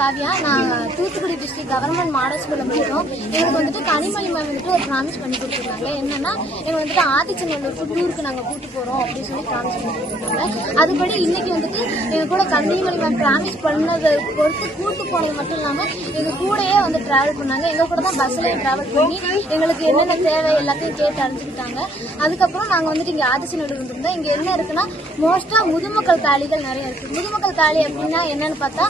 காவியா. நான் Thoothukudi district government model ஸ்கூல்ல படிக்கிறோம். எங்களுக்கு வந்துட்டு கனிமொழி மேம் வந்துட்டு ஒரு ப்ராமிஸ் பண்ணி கொடுத்துருக்காங்க. என்னன்னா எங்களுக்கு வந்துட்டு ஆதிச்சநல்லூருக்கு டூருக்கு நாங்கள் கூட்டு போறோம் அப்படின்னு சொல்லி ப்ராமிஸ் பண்ணி கொடுத்துருக்காங்க. அதுபடி இன்னைக்கு வந்துட்டு எங்க கூட கனிமொழி மேம் ப்ராமிஸ் பண்ணதை பொறுத்து கூட்டு போனது மட்டும் இல்லாமல் எங்க கூடயே வந்து டிராவல் பண்ணாங்க. எங்க கூட தான் பஸ்லயும் டிராவல் பண்ணி எங்களுக்கு என்னென்ன தேவை எல்லாத்தையும் கேட்டு அறிஞ்சுக்கிட்டாங்க. அதுக்கப்புறம் நாங்கள் வந்துட்டு இங்கே ஆதிச்சநல்லூர் வந்துருந்தோம். இங்கே என்ன இருக்குன்னா மோஸ்டா முதுமக்கள் தாலிகள் நிறைய இருக்கு. முதுமக்கள் தாலி அப்படின்னா என்னன்னு பார்த்தா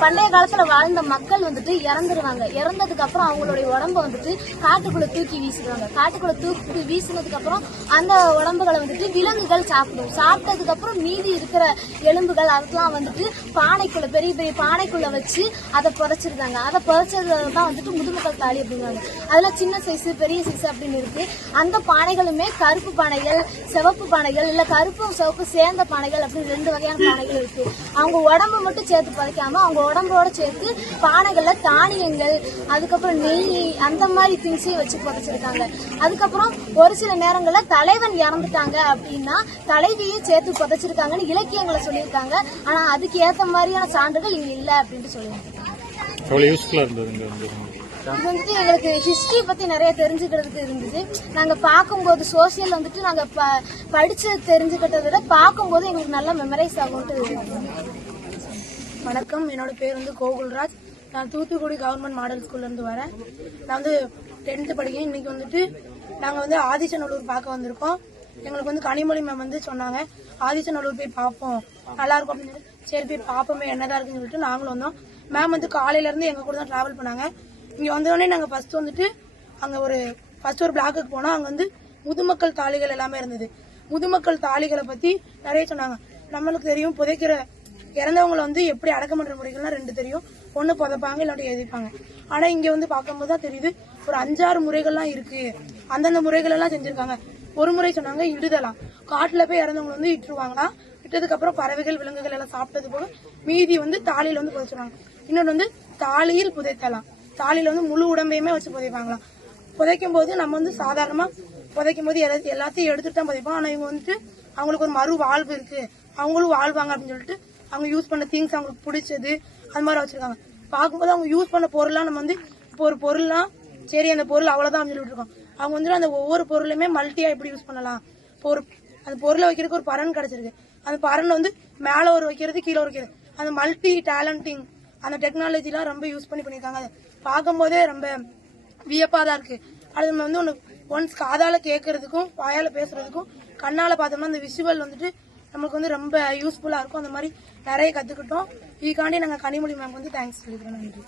பண்டைய காலத்துல வாழ்ந்த மக்கள் வந்துட்டு இறந்துருவாங்க. இறந்ததுக்கு அப்புறம் அவங்களுடைய உடம்ப வந்துட்டு காட்டுக்குள்ள தூக்கி வீசிடுவாங்க. காட்டுக்குள்ள தூக்கி வீசினதுக்கு அப்புறம் அந்த உடம்புகளை வந்துட்டு விலங்குகள் சாப்பிடும். சாப்பிட்டதுக்கு அப்புறம் மீதி இருக்கிற எலும்புகள் அதெல்லாம் வந்துட்டு பானைக்குள்ள பெரிய பெரிய பானைக்குள்ள வச்சு அதை புதைச்சிருந்தாங்க. அதை புதைச்சதுதான் வந்துட்டு முதுமக்கள் தாலி அப்படிங்கிறாங்க. அதுல சின்ன சைஸ் பெரிய சைஸ் அப்படின்னு இருக்கு. அந்த பானைகளுமே கருப்பு பானைகள், சிவப்பு பானைகள், இல்ல கருப்பும் சிவப்பு சேர்ந்த பானைகள் அப்படின்னு 2 வகையான பானைகள் இருக்கு. அவங்க உடம்பு மட்டும் சேர்த்து புதைக்காம அவங்க உடம்போட சேர்த்து பானைகள்ல தானியங்கள், அதுக்கப்புறம் நெய், அந்த மாதிரி திங்ஸையும் வச்சு புதைச்சிருக்காங்க. அதுக்கப்புறம் ஒரு சில நேரங்கள்ல தலைவன் இறந்துட்டாங்க அப்படின்னா தலைவியும் சேர்த்து புதைச்சிருக்காங்கன்னு இலக்கியங்களை சொல்லியிருக்காங்க. ஆனா அதுக்கு ஏத்த மாதிரியான சான்றுகள் இங்க இல்ல அப்படின்னு சொல்லுவாங்க. இது வந்துட்டு எங்களுக்கு ஹிஸ்டரி பத்தி நிறைய தெரிஞ்சுக்கிறதுக்கு இருந்துச்சு. நாங்க பார்க்கும்போது சோசியல் வந்துட்டு நாங்க படிச்சு தெரிஞ்சுக்கிட்டதை விட பார்க்கும்போது எங்களுக்கு நல்லா மெமரைஸ் ஆகும். வணக்கம், என்னோட பேர் வந்து கோகுல்ராஜ். நான் தூத்துக்குடி கவர்மெண்ட் மாடல் ஸ்கூல்ல இருந்து வரேன். நான் வந்து 10th படிக்கிறேன். இன்னைக்கு வந்துட்டு நாங்க வந்து ஆதிச்சநல்லூர் பார்க்க வந்திருக்கோம். எங்களுக்கு வந்து கனிமொழி மேம் வந்து சொன்னாங்க ஆதிச்சநல்லூர் போய் பார்ப்போம், நல்லா இருக்கும் அப்படின்னு. சரி போய் பார்ப்போமே என்னதான் இருக்குன்னு சொல்லிட்டு நாங்களும் வந்தோம். மேம் வந்து காலையில இருந்து எங்க கூட தான் டிராவல் பண்ணாங்க. இங்க வந்தோடனே நாங்க ஃபர்ஸ்ட் வந்துட்டு அங்க ஒரு பிளாக்குக்கு போனோம். அங்க வந்து முதுமக்கள் தாலிகள் எல்லாமே இருந்தது. முதுமக்கள் தாலிகளை பத்தி நிறைய சொன்னாங்க. நம்மளுக்கு தெரியும் புதைக்கிற இறந்தவங்களை வந்து எப்படி அடக்கம் பண்ற முறைகள்லாம் 2 தெரியும். ஒண்ணு புதைப்பாங்க, இல்லாட்டி எதிர்ப்பாங்க. ஆனா இங்க வந்து பார்க்கும்போது தான் தெரியுது ஒரு 5-6 முறைகள்லாம் இருக்கு. அந்தந்த முறைகள் எல்லாம் செஞ்சிருக்காங்க. ஒரு முறை சொன்னாங்க இடுதலாம், காட்டுல போய் இறந்தவங்களை வந்து இட்டுருவாங்களாம். இட்டதுக்கு அப்புறம் பறவைகள் விலங்குகள் எல்லாம் சாப்பிட்டது போக மீதி வந்து தாலியில வந்து புதைச்சிருவாங்க. இன்னொன்று வந்து தாலியில் புதைத்தலாம், தாலியில வந்து முழு உடம்பையுமே வச்சு புதைப்பாங்களாம். புதைக்கும் போது நம்ம வந்து சாதாரணமா புதைக்கும் போது எல்லாத்தையும் எடுத்துட்டு தான் புதைப்போம். ஆனா இவங்க வந்துட்டு அவங்களுக்கு ஒரு மறு வாழ்வு இருக்கு, அவங்களும் வாழ்வாங்க அப்படின்னு சொல்லிட்டு அவங்க யூஸ் பண்ண திங்ஸ், அவங்களுக்கு பிடிச்சது அது மாதிரி வச்சிருக்காங்க. பார்க்கும்போது அவங்க யூஸ் பண்ண பொருள்லாம் நம்ம வந்து இப்போ ஒரு பொருள்லாம் சரி அந்த பொருள் அவ்வளவுதான் அப்படின்னு சொல்லிட்டு இருக்கோம். அவங்க வந்து அந்த ஒவ்வொரு பொருளுமே மல்டியா எப்படி யூஸ் பண்ணலாம். இப்போ ஒரு அந்த பொருளை வைக்கிறதுக்கு ஒரு பரன் கிடைச்சிருக்கு. அந்த பரன் வந்து மேல ஒரு வைக்கிறது, கீழே வைக்கிறது, அந்த மல்டி டேலண்டிங் அந்த டெக்னாலஜி எல்லாம் ரொம்ப யூஸ் பண்ணிருக்காங்க. பார்க்கும் போதே ரொம்ப வியப்பா தான் இருக்கு. அது நம்ம வந்து ஒன்ஸ் காதால கேட்கறதுக்கும் வாயால பேசுறதுக்கும் கண்ணால பார்த்தோம்னா அந்த விஷுவல் வந்துட்டு நமக்கு வந்து ரொம்ப யூஸ்ஃபுல்லா இருக்கும். அந்த மாதிரி நிறைய கத்துக்கிட்டோம். இதுக்காண்டி நாங்க கனிமொழி மேம் வந்து தேங்க்ஸ் சொல்லிக்கிறோம். நன்றி.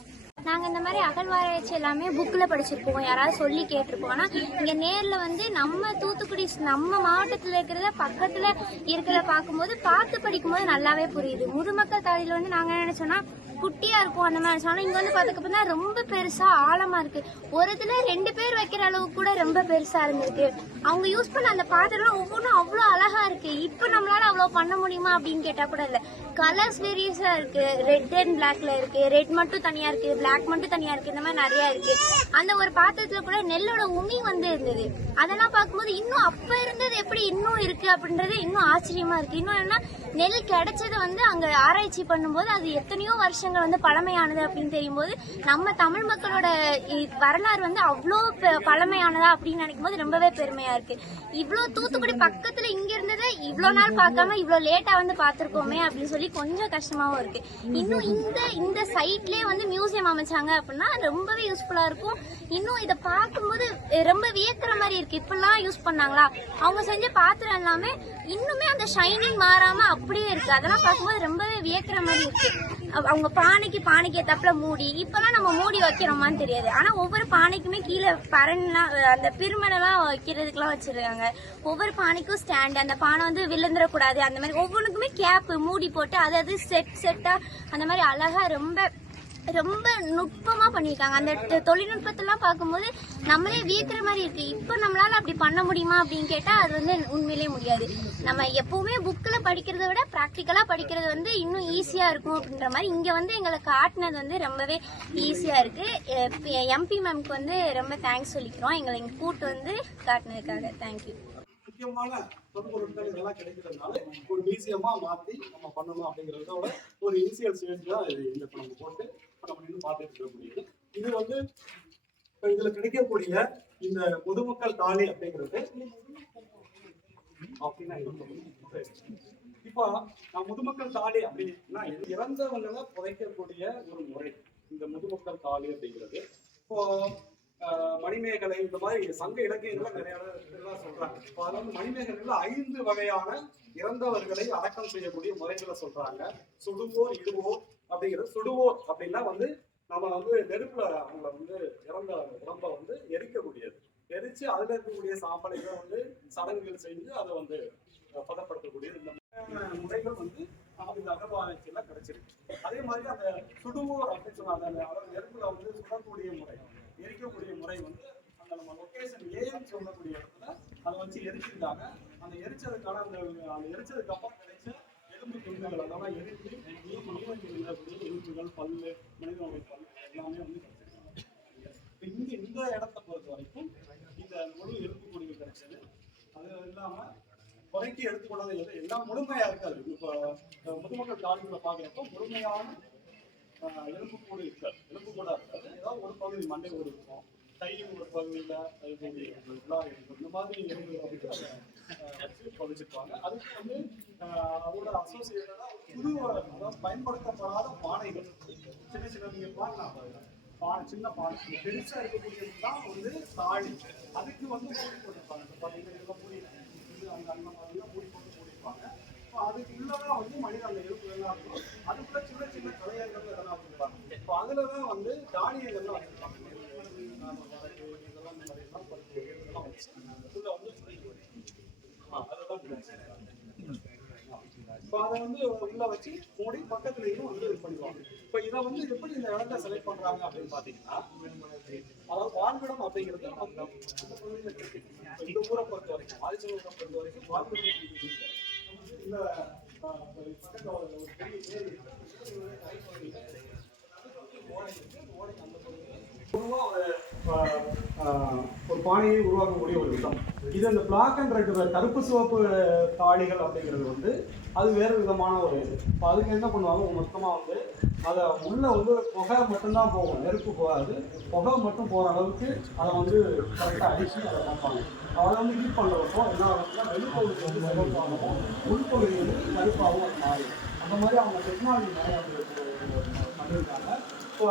நாங்க இந்த மாதிரி அகழ்வாராய்ச்சி எல்லாமே புக்ல படிச்சிருப்போம், யாராவது சொல்லி கேட்டிருப்போம். ஆனா இங்க நேர்ல வந்து நம்ம தூத்துக்குடி நம்ம மாவட்டத்துல இருக்கிறத பக்கத்துல இருக்கிறத பார்க்கும்போது பார்த்து படிக்கும்போது நல்லாவே புரியுது. முதுமக்கள் தாலியில வந்து நாங்க என்ன நினைச்சோம்னா குட்டியா இருக்கும் அந்த மாதிரி. ஆனா இங்க வந்து பாத்துக்கப்ப ரொம்ப பெருசா ஆழமா இருக்கு. ஒரு இதுல 2 பேர் வைக்கிற அளவுக்கு கூட ரொம்ப பெருசா இருந்திருக்கு. அவங்க யூஸ் பண்ண அந்த பாத்திரம் ஒவ்வொன்றும் அவ்வளவு அழகா இருக்கு. இப்ப நம்மளால அவ்வளவு பண்ண முடியுமா அப்படின்னு கேட்டா கூட இல்ல. கலர்ஸ் வேரியஸா இருக்கு. ரெட் அண்ட் பிளாக்ல இருக்கு, ரெட் மட்டும் தனியா இருக்கு, பிளாக் மட்டும் தனியா இருக்கு, இந்த மாதிரி நிறைய இருக்கு. அந்த ஒரு பாத்திரத்துல கூட நெல்லோட உமி வந்து இருந்தது. அதெல்லாம் பார்க்கும்போது இன்னும் அப்ப இருந்தது எப்படி இன்னும் இருக்கு அப்படின்றது இன்னும் ஆச்சரியமா இருக்கு. இன்னும் என்ன நெல் கிடைச்சது வந்து அங்க ஆராய்ச்சி பண்ணும்போது அது எத்தனையோ வருஷங்கள் வந்து பழமையானது அப்படின்னு தெரியும் போது நம்ம தமிழ் மக்களோட வரலாறு வந்து அவ்வளோ பழமையானதா அப்படின்னு நினைக்கும் போது ரொம்பவே பெருமையா இருக்கு. இவ்வளவு தூத்துக்குடி பக்கத்துல இங்க இருந்ததை இவ்வளவு நாள் பார்க்காம இவ்வளவு லேட்டா வந்து பாத்திருக்கோமே அப்படின்னு சொல்லி கொஞ்சம் கஷ்டமாவும் இருக்கு. இன்னும் இந்த சைட்லயே வந்து மியூசியம் அமைச்சாங்க அப்படின்னா ரொம்பவே யூஸ்ஃபுல்லா இருக்கும். இன்னும் இதை பார்க்கும்போது ரொம்ப வியக்கிற மாதிரி இருக்கு. இப்பெல்லாம் யூஸ் பண்ணாங்களா, அவங்க செஞ்ச பாத்திரம் எல்லாமே இன்னுமே அந்த ஷைனிங் மாறாம அப்படியே இருக்கு. அதெல்லாம் பார்க்கும்போது ரொம்பவே வியக்கிற மாதிரி இருக்கு. அவங்க பானைக்கு ஏத்தாப்புல மூடி, இப்பெல்லாம் நம்ம மூடி வைக்கிறோமான்னு தெரியாது. ஆனா ஒவ்வொரு பானைக்குமே கீழே பரன்லாம் அந்த பிரிமணெல்லாம் வைக்கிறதுக்கெல்லாம் வச்சிருக்காங்க. ஒவ்வொரு பானைக்கும் ஸ்டாண்ட், அந்த பானை வந்து விழுந்துடக்கூடாது அந்த மாதிரி ஒவ்வொன்றுக்குமே கேப் மூடி போட்டு அதாவது செட்டா அந்த மாதிரி அழகா ரொம்ப ரொம்ப நுட்பமா பண்ணிருக்காங்க. அந்த தொழில்நுட்பத்தெல்லாம் பார்க்கும்போது நம்மளே வியக்கிற மாதிரி இருக்கு. இப்ப நம்மளால அப்படி பண்ண முடியுமா அப்படின்னு கேட்டா அது வந்து உண்மையிலே முடியாது. நம்ம எப்பவுமே புக்ல படிக்கிறத விட பிராக்டிக்கலா படிக்கிறது வந்து இன்னும் ஈஸியா இருக்கும் அப்படின்ற மாதிரி இங்க வந்து எங்களை காட்டினது வந்து ரொம்பவே ஈஸியா இருக்கு. எம்பி மேம்க்கு வந்து ரொம்ப தேங்க்ஸ் சொல்லிக்கிறோம், எங்களை இங்க கூட்டு வந்து காட்டினதுக்காக. தேங்க்யூ. தொல்பொருட்கள் இதெல்லாம் கிடைக்கிறதுனால ஒரு மியூசியமா மாற்றி நம்ம பண்ணணும் அப்படிங்கிறதோட ஒரு இனிஷியல் ஸ்டேஜ் தான் இது. இந்த இப்போ நம்ம போட்டு இப்போ நம்ம நின்று பார்த்துட்டு இருக்க முடியுது. இது வந்து இப்போ இதுல கிடைக்கக்கூடிய இந்த பொதுமக்கள் தாலி அப்படிங்கிறது அப்படின்னா இப்போ நான் முதுமக்கள் தாலி அப்படின்னா இறந்தவங்களை புதைக்கக்கூடிய ஒரு முறை இந்த முதுமக்கள் தாலி அப்படிங்கிறது. இப்போ மணிமேகலை இந்த மாதிரி சங்க இலக்கியங்களை நிறைய இதெல்லாம் சொல்றாங்க. இப்போ அதாவது மணிமேகலைல 5 வகையான இறந்தவர்களை அடக்கம் செய்யக்கூடிய முறைகளை சொல்றாங்க. சுடுவோர், இடுவோர் அப்படிங்கிறது. சுடுவோர் அப்படின்னா வந்து நம்ம வந்து நெருப்புல அவங்கள வந்து இறந்த உடம்ப வந்து எரிக்கக்கூடியது. எரிச்சு அதுல இருக்கக்கூடிய சாம்பலை வந்து சடங்குகள் செஞ்சு அதை வந்து பதப்படுத்தக்கூடியது. இந்த முறைகள் வந்து நமக்கு இந்த அகழ்வாராய்ச்சியில கிடைச்சிருக்கு. அதே மாதிரி அந்த சுடுவோர் அப்படின்னு சொன்னாங்க, அதாவது நெருப்புல வந்து சுடக்கூடிய முறை, எரிக்கக்கூடிய முறை வந்து அந்த நம்ம லொகேஷன் ஏன்னு சொல்லக்கூடிய இடத்துல அதை வச்சு எரிச்சிருக்காங்க. அந்த எரிச்சதுக்கான அந்த எரிச்சதுக்கு அப்புறம் கிடைச்ச எலும்பு துண்டுகள் அதெல்லாம் எரிஞ்சு எலும்புகள், பல்லு, மனித வகை பல்லு எல்லாமே வந்து கிடைச்சிருக்காங்க. இந்த இடத்தை பொறுத்த வரைக்கும் இந்த முழு எலும்பு கூடிகள் கிடைச்சது. அது இல்லாம குறைக்கு எடுத்துக்கொண்டது எல்லாம் முழுமையா இருக்காது. இப்போ முதுமக்கள் தாலிகளை பாக்குறப்போ முழுமையான எலும்பு கூடு இருக்காது. எலும்பு கூடா இருக்காது. ஏதாவது ஒரு பகுதி மண்டை கூடு இருக்கும், கை ஒரு பகுதியில இந்த மாதிரி எலும்பு வந்து அதை பதிச்சிருப்பாங்க. அதுக்கு வந்து அதோட அசோசியேட்டடா புது அதாவது பயன்படுத்தப்படாத பானைகள், சின்ன சின்ன நீங்க பார்க்கலாம், சின்ன பானை பெருசா இருக்கக்கூடியது தான் வந்து தாலி. அதுக்கு வந்து மூடி போட்டிருப்பாங்க. பாத்தீங்கன்னா இதெல்லாம் மூடி அந்த அண்ணன் பார்த்தீங்கன்னா மூடி போட்டு மூடிப்பாங்க. இப்போ அதுக்கு உள்ளதான் வந்து மனித அந்த எலும்பு எல்லாம் இருக்கும். அதுக்குள்ள சின்ன சின்ன கலையங்கள் இதெல்லாம் வச்சிருப்பாங்க. இப்போ அதுலதான் வந்து தானியங்கள்லாம் வச்சிருப்பாங்க. இதெல்லாம் இந்த மாதிரி எல்லாம் இதெல்லாம் வச்சு உள்ள வந்து இப்போ அதை வந்து உள்ள வச்சு மூடி பக்கத்துலயும் வந்து இது பண்ணுவாங்க. இப்போ இதை வந்து எப்படி இந்த இடத்த செலக்ட் பண்றாங்க அப்படின்னு பாத்தீங்கன்னா, அதாவது வாழ்விடம் அப்படிங்கிறது இந்த ஊரை பொறுத்த வரைக்கும், ஆதிச்சநல்லூரை பொறுத்த வரைக்கும் வாழ்விடம் இந்த பக்கத்துல ஒரு பெரிய ஏரி ஒரு பானையை உருவாக்கக்கூடிய ஒரு விதம் இது. அந்த பிளாக் அண்ட் ரெட் கருப்பு சிவப்பு தாலிகள் அப்படிங்கிறது வந்து அது வேறு விதமான ஒரு இது. இப்போ அதுக்கு என்ன பண்ணுவாங்க, மொத்தமாக வந்து அதை உள்ள வந்து புகை மட்டும்தான் போகும், நெருப்பு போகாது. புகை மட்டும் போகிற அளவுக்கு அதை வந்து கரெக்டாக அடிச்சு அதை பார்ப்பாங்க. அதை வந்து ஹீட் பண்ணுறப்போ என்ன ஆகுதுன்னா வெளிப்பகுதி வந்து சிவப்பாகவும் உள்பகுதி வந்து கருப்பாகவும் அது மாறும். அந்த மாதிரி அவங்க டெக்னாலஜி நிறைய பண்ணியிருக்காங்க. ஸோ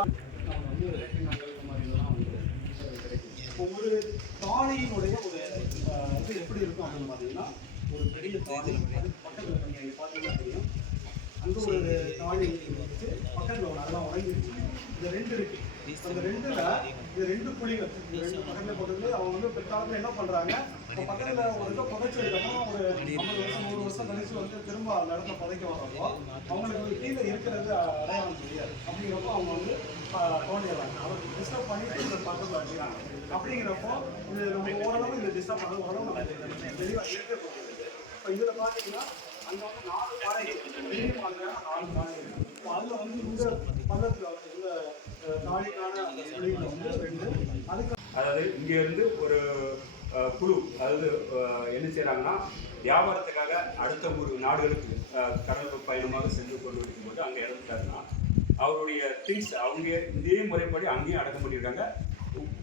நம்ம வந்து இந்த மாதிரி இதெல்லாம் வந்து ஒரு தாலியினுடைய ஒரு இது எப்படி இருக்கும் அப்படின்னு பார்த்தீங்கன்னா, ஒரு பெரிய தாலி அதுக்கு பக்கத்தில் நீங்கள் பார்த்தீங்கன்னா தெரியும், அங்கே ஒரு தாலி வச்சு பக்கத்தில் ஒரு அதெல்லாம் உடஞ்சிருச்சு. இந்த 2 இருக்கு. அந்த 2ல இது 2 குழிகள், இந்த 2 பக்கத்தில் போட்டு அவங்க வந்து பிற்காலத்தில் என்ன பண்ணுறாங்க, இப்போ பக்கத்தில் ஒரு இதை புதைச்சதுக்கப்புறம் ஒரு 50 வருஷம் 100 வருஷம் கழிச்சு வந்து திரும்ப அந்த இடத்த புதைக்க வர்றப்போ அவங்களுக்கு வந்து கீழே இருக்கிறது அடையாளம் தெரியாது. அப்படிங்கிறப்போ அவங்க வந்து தோண்டிடுறாங்க. அவருக்கு டிஸ்டர்ப் பண்ணிட்டு இந்த பக்கத்தில் வச்சுக்கிறாங்க. அப்படிங்கிறப்போ இது நம்ம ஓரளவு இந்த டிஸ்டர்ப் பண்ணது ஓரளவு நம்ம தெளிவாக இருக்கக்கூடியது. இப்போ இதில் பார்த்தீங்கன்னா அங்கே வந்து 4 பானைகள், பெரிய மாதிரியான 4 பானைகள். இப்போ அதில் வந்து இந்த பள்ளத்தில் வந்து இந்த தாலிக்கான அந்த சுழிகளை வந்து 2 அதுக்கு அதாவது இங்கே இருந்து ஒரு குழு, அதாவது என்ன செய்கிறாங்கன்னா, வியாபாரத்துக்காக அடுத்த ஒரு நாடுகளுக்கு கடல் பயணமாக சென்று கொண்டு இருக்கும்போது அங்கே இறந்துட்டாருன்னா அவருடைய திங்ஸ் அவங்க இதே முறைப்படி அங்கேயும் அடக்கம் பண்ணியிருக்காங்க.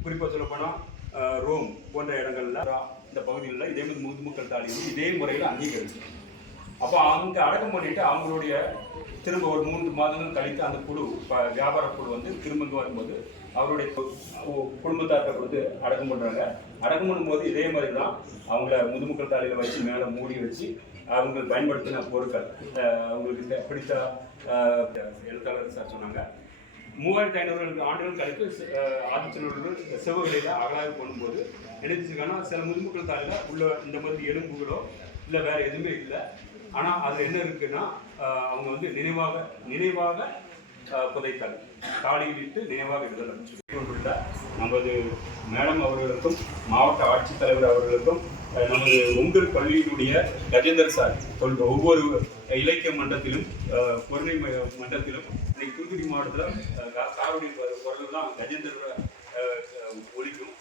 குறிப்பாக சொல்லப்போனால் ரோம் போன்ற இடங்கள்ல இந்த பகுதிகளில் இதே மாதிரி முதுமக்கள் தாலி இதே முறையில் அங்கீகரிச்சு அப்போ அங்கே அடக்கம் பண்ணிட்டு அவங்களுடைய திரும்ப ஒரு 3 மாதங்கள் கழித்து அந்த குழு வியாபார குழு வந்து திரும்ப வரும்போது அவருடைய குடும்பத்தார்கிட்ட கொடுத்து அடக்கம் பண்ணுறாங்க. அடக்கம் பண்ணும்போது இதே மாதிரி தான் அவங்கள முதுமக்கள் தாலியில் வச்சு மேலே மூடி வச்சு அவங்க பயன்படுத்தின பொருட்கள் அவங்களுக்கு பிடித்த எழுத்தாளர் சார் சொன்னாங்க 3500 ஆண்டுகள் கழித்து ஆதிச்சநல்லூர் சிவகலையில் அகலாய்வு பண்ணும்போது நினைச்சிருக்காங்கன்னா சில முதுமக்கள் தாலியில் உள்ள இந்த மாதிரி எலும்புகளோ இல்லை வேறு எதுவுமே இல்லை. ஆனால் அதில் என்ன இருக்குன்னா அவங்க வந்து நினைவாக புதைத்தாங்க, தாலியிலிட்டு நினைவாக விடுதலை. நமது மேடம் அவர்களுக்கும் மாவட்ட ஆட்சித்தலைவர் அவர்களுக்கும் நமது உங்கள் பள்ளியினுடைய கஜேந்தர் சார் சொல்ற ஒவ்வொரு இலக்கிய மன்றத்திலும் பொருளை மன்றத்திலும் இன்னைக்கு தூத்துக்குடி மாவட்டத்தில் சாருடைய குரல் தான் கஜேந்தர் ஒழிக்கும்.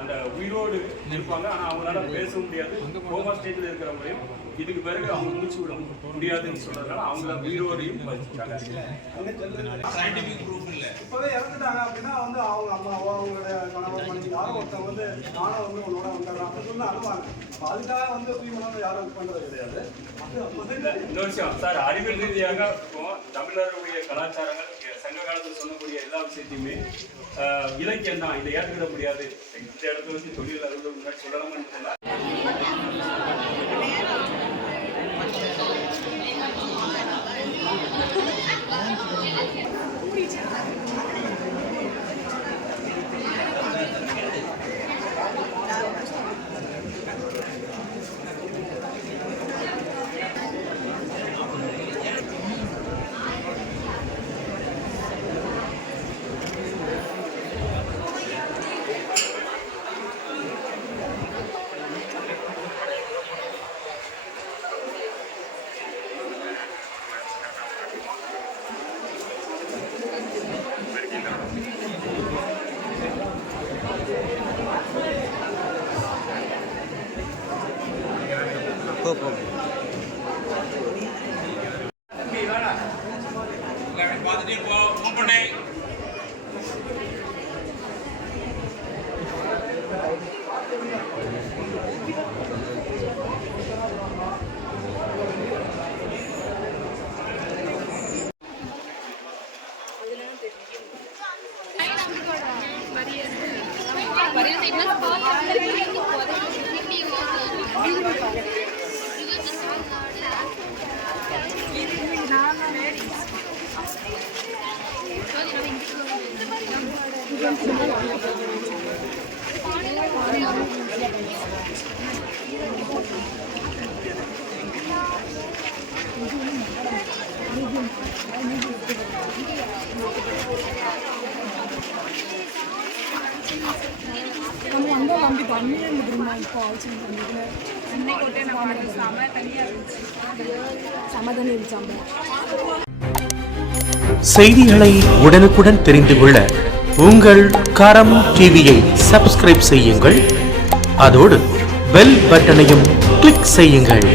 அந்த உயிரோடு இருப்பாங்க, ஆனால் அவங்களால பேச முடியாது. கோமா ஸ்டேஜில் இருக்கிறவங்களையும் இதுக்கு பிறகு அவங்க மூச்சு விட முடியாதுன்னு சொல்றதுனால அவங்கள உயிரோடையும் பதிச்சுட்டாங்க. சயின்டிஃபிக் ப்ரூஃப் இல்லை, இப்போவே இறந்துட்டாங்க அப்படின்னா வந்து அவங்க அம்மாவோ அவங்களுடைய கணவர் மனைவி யாரோ ஒருத்தவங்க வந்து நானும் வந்து உங்களோட வந்துடுறேன் அப்படின்னு சொல்லி அனுவாங்க. அதுக்காக வந்து தூய்மனாக யாரும் இது பண்ணுறது கிடையாது. இன்னொரு விஷயம் சார், அறிவியல் ரீதியாக இப்போ தமிழருடைய கலாச்சாரங்கள் சங்க காலத்தில் சொல்லக்கூடிய எல்லா விஷயத்தையுமே இலக்கியம் தான், இதை ஏற்றுக்கிட முடியாது. இந்த இடத்துல வச்சு தொழில் அறுவடை முன்னாடி சொல்லலாம்னு தெரியல. செய்திகளை உடனுக்குடன் தெரிந்து கொள்ள உங்கள் கரம் டிவியை சப்ஸ்கிரைப் செய்யுங்கள். அதோடு பெல் பட்டனையும் கிளிக் செய்யுங்கள்.